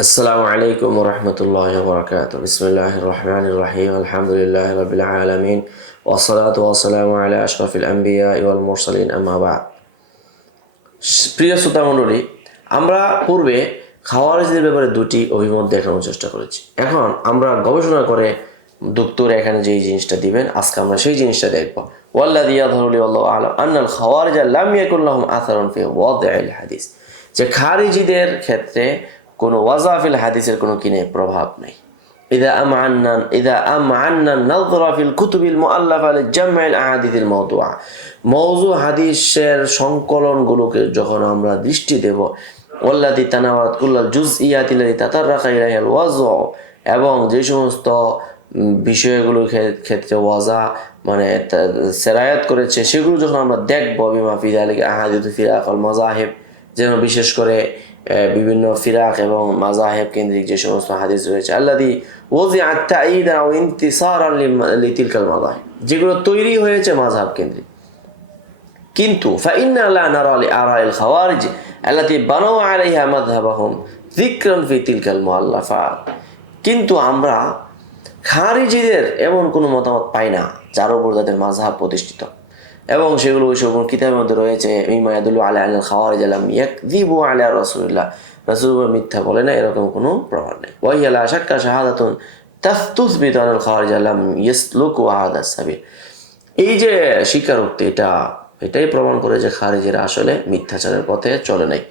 السلام عليكم ورحمة الله وبركاته. بسم الله الرحمن الرحيم. الحمد لله رب العالمين والصلاة والسلام على أشرف الأنبياء والمرسلين أما بعد. প্রিয় শ্রোতা মণ্ডলী, আমরা পূর্বে খাওয়ারিজদের ব্যাপারে দুটি অভিমত দেখানোর চেষ্টা করেছি। এখন আমরা গবেষণা করে দপ্তরে এখানে যেই জিনিসটা দিবেন, আজকে আমরা সেই জিনিসটা দেখব। ওয়াল্লাযী ইয়াযহারু লি আল্লাহু আ'লাম আন্নাল খাওয়ারিজ লাম ইয়াকুন লাহুম আসারুন ফি ওয়াদি'ল হাদিস, যে খারিজিদের ক্ষেত্রে কোনো ওয়াজাফিল হাদিসের কোনো কিনে প্রভাব নেই। ইদা আমআন্না নাযরা ফিল কুতুবিল মুআল্লাফা লিজামঈল আহাদিসিল মাওদুআ, মওযু হাদিসের সংকলনগুলোকে যখন আমরা দৃষ্টি দেব, ওয়াল্লাতী তানাওয়ালাত কুল্লাল জুজইয়াতি আল্লাতী তাতাররাকা ইলাইহাল ওয়াযউ, এবং যে সমস্ত বিষয়গুলোর ক্ষেত্রে ওয়াজা মানে সেরায়াত করেছে সেগুলো যখন আমরা দেখব, বিমা ফি যালিকা আহাদিসু ফিরাক আল মাযাহিব, যেন বিশেষ করে বিভিন্ন ফিরাক এবং মাযাহিব কেন্দ্রিক যে সমস্ত হাদিস রয়েছে, আল্লাযী ওযিআত তাঈদান আও ইনতিসারান লিতিলকাল মাযাহিব, যেগুলো তৈরি হয়েছে মাযহাব কেন্দ্রিক। কিন্তু ফাইন্না লা নারা লিআরাইল খাওয়ারিজ আল্লাতী বানাউ আলাইহা মাযহাবাহুম যিকরান ফি তিলকাল মুআল্লাফাত, কিন্তু আমরা খারিজিদের এমন কোনো মতামত পাই না যার উপর তাদের মাযহাব প্রতিষ্ঠিত, এবং সেগুলো ওই সব কিতাবের মধ্যে রয়েছে মিমা ইয়াদুল্লু আলা আল খাওয়ারিজ লাম ইয়াকযিবু আলা রাসূলিল্লাহ, রাসূলুল্লাহ মিথ্যা বলে না, এরকম কোনো প্রমাণ নেই। ওয়া হিয়া লা শাক্কা শাহাদাতুন তাসতুসবিতু আল খাওয়ারিজ লাম ইয়াসলুকু হাদা সাবিল, এই যে স্বীকারোক্তি এটাই প্রমাণ করে যে খারিজিরা আসলে মিথ্যাচারের পথে চলে নাই।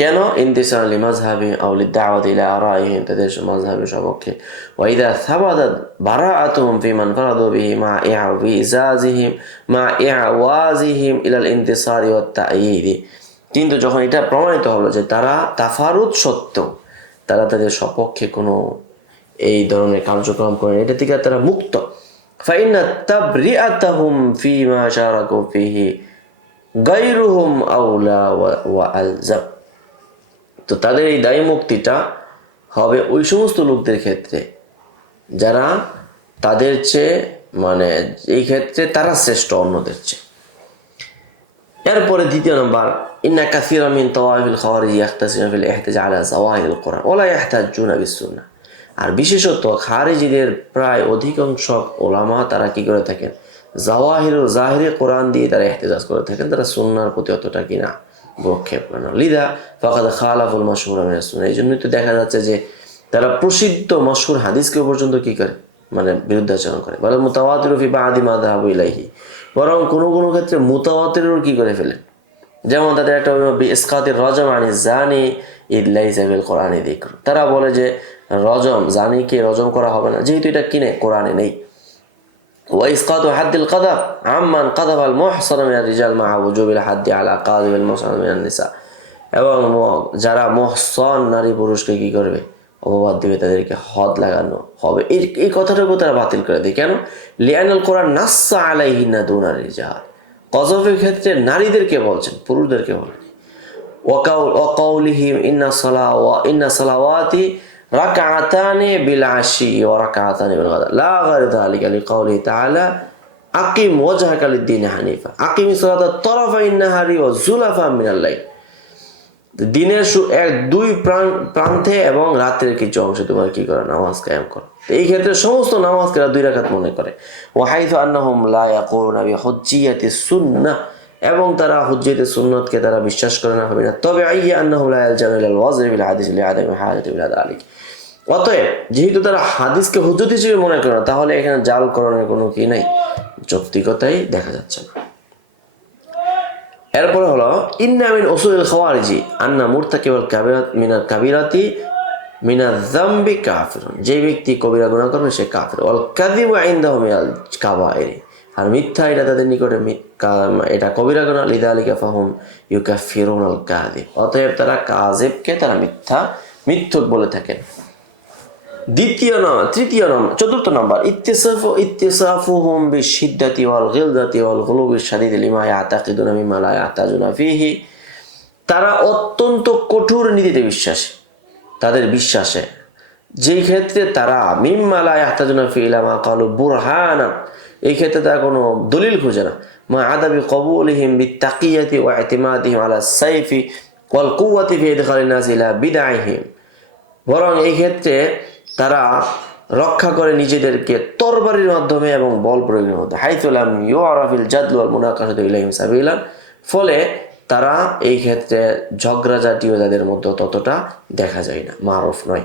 কেন? ইনতিসার লিমাযহাবি আও লিদাওয়াতি ইলা আরাইহিম, তাদের মাযহাবের সপক্ষে। ওয়া ইযা সাবাদাত বারাআতুহুম ফি মান ফারাদু বিহি মা ইআওয়াজিহিম ইলাল ইনতিসারি ওয়াত তা'য়ীদ, কিন্তু যখন এটা প্রমাণিত হলো যে তারা তাফারুদ সত্ত্বেও তারা তাদের সপক্ষে কোনো এই ধরনের কার্যক্রম করেন, এটা থেকে তারা মুক্ত, ফাইন্না তাবরিআতাহুম ফিমা শারাকু ফিহি গায়রুহুম আওলা ওয়া আলজাম, তো তাদের এই দায়ী মুক্তিটা হবে ওই সমস্ত লোকদের ক্ষেত্রে যারা তাদের চেয়ে মানে এই ক্ষেত্রে তারা শ্রেষ্ঠ অন্যদের চেয়ে। এরপরে দ্বিতীয় নম্বর, ইন্না কাসীরা মিন তাওয়াইফিল খাওয়ারিজ ইয়াখতাসিমুনা ফিল ইহতিজাজ আলা যাওয়াহিরিল কুরআন ওয়া লা ইয়াহতাজুনা বিস-সুন্নাহ, আর বিশেষত খারিজিদের প্রায় অধিকাংশ ওলামা তারা কি করে থাকেন, জাহিরি কোরআন দিয়ে তারা ইহতিজাজ করে থাকেন, তারা সুন্নাহর প্রতি অতটা কিনা ভ্রুক্ষেপ করে না। লিদা ফাকাদ খালাফুল মাশহুরা মিনাস সুন্নাহ, এই জন্যই তো দেখা যাচ্ছে যে তারা প্রসিদ্ধ মশহুর হাদিসকে পর্যন্ত কি করে মানে বিরুদ্ধাচরণ করে। বলে মুতাওয়াতিরু ফি বাদি মা যাহাবু ইলাইহি, বরং কোনো কোনো ক্ষেত্রে মুতাওয়াতিরও কি করে ফেলেন, যেমন তাদের একটা ইসকাতির রজম আনি জানি ইদ লাইসা ফিল কোরআনি যিকর, তারা বলে যে রজম, জানিকে রজম করা হবে না যেহেতু এটা কিনে কোরআনে নেই। ওয়া ইসকাতু হাদ্দিল কাযাফ আম্মান কাযাফাল মুহসানা মিনার রিজাল মা ওয়ুজুবিল হাদ্দি আলা কাযিবিল মুহসানা মিনান নিসা, এবং যারা মুহসান নারী পুরুষকে কি করবে, অপবাদ দিবে, তাদেরকে হদ লাগানো হবে, এই কথাটাকে তারা বাতিল করে দেয়। কেন? লিআনাল কোরআন নাসসা আলাইহিন্না দুনা রিজাল, কযফের ক্ষেত্রে নারীদেরকে বলছেন, পুরুষদেরকে বলেন। ওয়া কাউলিহিম ইন্না সালাওয়াতি রাকআতানি বিল আশি ওয়া রাকআতানি বিল গাদা লা গায়রা যালিকা লিকাউলিহি তাআলা আকিম ওয়াজহাকা লিদ-দীন হানিফা আকিমিস সালাতা তারাফাইন নাহারি ওয়া যুলাফা মিনাল লাইল, দিনের দুই প্রান্তে এবং রাতের কিছু অংশে তোমার কি করে নামাজ কায়েম করো। এই ক্ষেত্রে সমস্ত নামাজকে দুই রাকাত মনে করে। ওয়া হাইথু আন্নাহুম লা ইয়াকুলুনা বিহুজ্জিয়াতিস সুন্নাহ, এবং তারা হুজ্জিয়াতে সুন্নাতকে তারা বিশ্বাস করে না, হবে না। তবে আইয়া আন্নাহু লা ইয়ালজামু ইলাল ওয়াজরি বিল হাদিস লিআদামি হাজাতি ইলা যালিক, অতএব যেহেতু তারা হাদিসকে হুজ্জত হিসেবে মনে করে না, তাহলে এখানে জালকরণের কোনো কি নাই, যৌক্তিকতাই দেখা যাচ্ছে না। এরপরে হলো ইন্না মিন উসুলিল খাওয়ারিজি আন্না মুরতাকিবুল কাবিরাত মিনাল কাবিরাতি মিনাল যামবি কাফিরুন, যে ব্যক্তি কবিরা গুনাহ করবে সে কাফির। ওয়াল কাযিবু ইনদাহু মিনাল কাবাইরি, আর মিথ্যা এটা তাদের নিকটে এটা কবিরা গুনাহ। লিযালিকা ফাহুম ইউকাফিরুনাল কাযিব, অতএব তারা কাযিবকে তারা মিথ্যক বলে থাকেন। চতুর্থ নম্বর, ইত্তিসাফুহুম বিশিদ্দাতি ওয়াল গিলযাতি ওয়াল গুলুবি শাদীদ লিমা ইয়াতাকিদুনা মিমা লা ইয়াহতাজুনা ফীহি, তারা অত্যন্ত কঠোর নীতিতে বিশ্বাসী, তাদের বিশ্বাসে যেই ক্ষেত্রে তারা মিম্মা লা ইয়াহতাজুনা ফী ইলা মা ক্বালু বুরহানা, এই ক্ষেত্রে তারা কোনো দলিল খুঁজে না। মা আদাবি কবুলিহিম বিত্তাকিয়াতি ওয়া ইতিমাদিহিম আলা সাইফি ওয়াল কুওয়াতি ফি ইদখালিন নাস ইলা বিদআইহিম বরং এই ক্ষেত্রে তারা রক্ষা করে নিজেদেরকে তরবারির মাধ্যমে এবং বল প্রয়োগের মধ্যে, হাইতুলাম ইউআরাফিল জাদলু ওয়াল মুনাকাশাতু ইলাইহিম সাবিলান, ফলে তারা এই ক্ষেত্রে ঝগড়াঝাটিও তাদের মধ্যে ততটা দেখা যায় না, মারুফ নয়।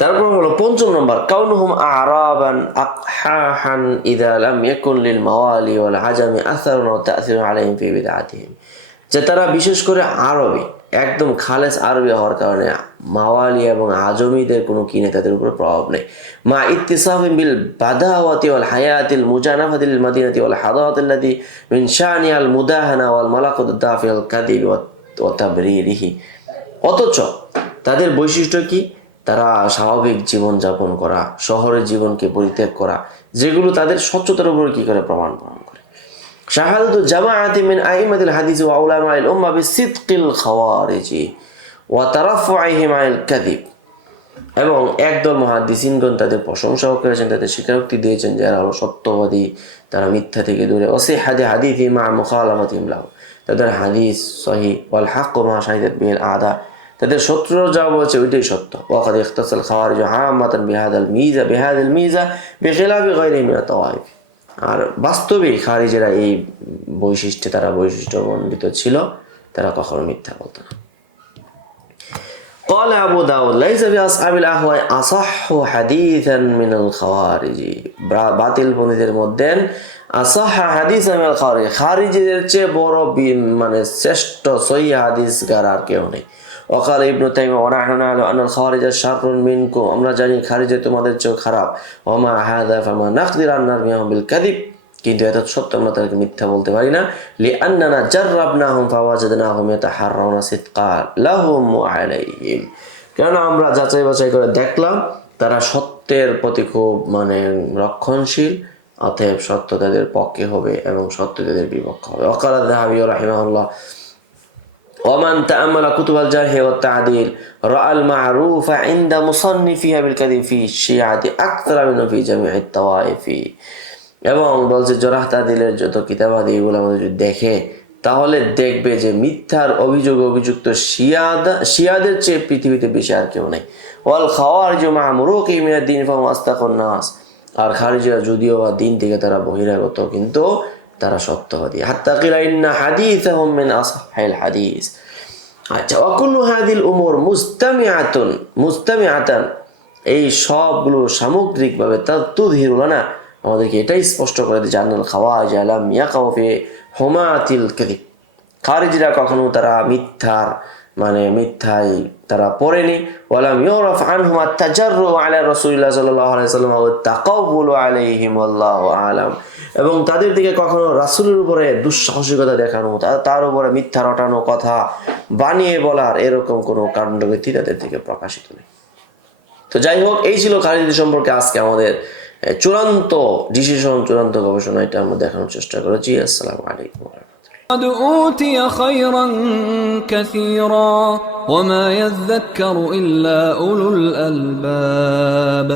তারপর হলো ৫ম নম্বর, কাউনুহুম আরাবান আকহাহান ইযা লাম ইয়াকুন লিল মাওয়ালি ওয়াল আজামি আসারুন ওয়া তা'সিরুন আলাইহিম ফি বিদআতিহিম, যে তারা বিশেষ করে আরবি, একদম খালেস আরবি হওয়ার কারণে মাওয়ালি এবং আজমিদের কোনো কিনে তাদের উপর প্রভাব নেই। মা ইত্তিসাফিন বিল বাদাওয়াতি ওয়াল হায়াতিল মুজানাফাতি লিল মাদিনাতি ওয়াল হাদারাতি আল্লাতী মিন শানি আল মুদাহানা ওয়াল মালাকুত দাফিল কাযিব ওয়া তাবরীরিহি, অথচ তাদের বৈশিষ্ট্য কি? তারা স্বাভাবিক জীবনযাপন করা, শহরের জীবনকে পরিত্যাগ করা, যেগুলো তাদের স্বচ্ছতার উপর কি করে প্রমাণ করে। শাহাদাতু জামাআতি মিন আইম্মাতিল হাদিস ওয়া উলামাইল উম্মাহ বিসিদকিল খাওয়ারিজি ওয়া তারাফুইহিম আনিল কাযিব, এবং একদল মুহাদ্দিসিনগণ তাদের প্রশংসাও করেছেন, তাদের স্বীকারোক্তি দিয়েছেন যারা হলো সত্যবাদী, তারা মিথ্যা থেকে দূরে, ওয়াসিহাতি হাদিসি মা মুখালাফাতিহিম লাহু, তাদের হাদিস সহিহ, ওয়াল হাক্কু মা শাহিদাত বিহিল আদা, তাদের শত্রুরা যা বলছে ওইটাই সত্য। ওয়াকাদ ইখতাসাল খাওয়ারিজ আম্মাতান বিহাদাল মিজা বিখিলাফি গায়রিহিম মিনাত তাওয়াইফ, আর বাস্তবে খারিজেরা এই বৈশিষ্ট্যে তারা বৈশিষ্ট্যমণ্ডিত ছিল, তারা কখনো মিথ্যা বলতো না। قال أبو داود ليس في أصحاب الأهواء أصح حديثا من الخوارج, বাতিল পন্থীদের মধ্যে আসাহ হাদিস মিনাল খাওয়ারিজ, খারিজের চেয়ে বড় মানে শ্রেষ্ঠ সহিহ হাদিসগার আর কেউ নেই। ওয়াকাল ইবনু তাইমিয়া ওয়া নাহনু না'লামু আন্নাল খাওয়ারিজা শাররুন মিনকুম, আমরা জানি খারিজ তোমাদের চেয়ে খারাপ। ওয়া মা হাযা ফামা নাকদিরু আন নারমিয়াহুম বিল কাযিব, কিন্তু এটা সত্য আমরা তাদেরকে মিথ্যা বলতে পারি না। লিআন্নানা জাররাবনাহুম ফাওয়াজাদনাহুম ইয়াতাহাররাউনা সিদকা লাহুম ওয়া আলাইহিম, কারণ আমরা যাচাই বাছাই করে দেখলাম তারা সত্যের প্রতি খুব মানে রক্ষণশীল, অতএব সত্য তাদের পক্ষে হবে এবং সত্য তাদের বিপক্ষে হবে। ওয়াকাল আয-যাহাবী রাহিমাহুল্লাহ ওমান তাআম্মালা কুতুবাল জারহ ওয়া তা'দীল রাআল মা'রুফা ইনদা মুসান্নিফিহা বিল কাযিব ফি শিয়াতি আকতারা মিন ফি জামি'আত তাওয়াইফি, এবং বলছে জরাহ তাদিলের যত কিতাবাদি এগুলো আমাদের যদি দেখে তাহলে দেখবে যে মিথ্যার অভিযুক্ত শিয়াদের চেয়ে পৃথিবীতে বেশি আর কেউ নেই। ওয়াল খাওয়ারিজু মা মুরুকিহিম মিনাদ দীন ফাহুম আসদাকুন নাস, আর খারিজিরা যদিও বা দিন থেকে তারা বহিরাগত কিন্তু তারা সত্যবাদী। হাত্তা কিলা ইন্না হাদিসাহুম মিন আসহাইল হাদিস। আচ্ছা, ওয়া কুল্লু হাযিল উমুর মুজতামিআতান, এই সবগুলো সামগ্রিকভাবে তুযহিরু লানা, আমাদেরকে এটাই স্পষ্ট করে দিচ্ছে আন্নাল খাওয়ারিজ লাম ইয়াকাউ ফি হুমাতিল কাযিব, খারিজিরা কখনো তারা মিথ্যায় তারা পড়েনি। ওয়ালাম ইউরাফ আনহুম আত-তাজাররু আলা রাসূলিল্লাহ সাল্লাল্লাহু আলাইহি ওয়াসাল্লাম ওয়া তাকাব্বুলু আলাইহিম আল্লাহু আ'লাম, এবং তাদের দিকে কখনো রাসূলের উপরে দুঃসাহসিকতা দেখানো, তার উপরে মিথ্যা রটানো, কথা বানিয়ে বলার এরকম কোনো কাণ্ডগতি তাদের থেকে প্রকাশিত নেই। তো যাই হোক, এই ছিল খারিজি সম্পর্কে আজকে আমাদের চূড়ান্ত ডিসিশন, চূড়ান্ত গবেষণা, এটা আমরা দেখানোর চেষ্টা করেছি। আসসালামু আলাইকুম ওয়া রাহমাতুল্লাহ। قد أوتي خيرا كثيرا وما يذكر إلا أولو الألباب.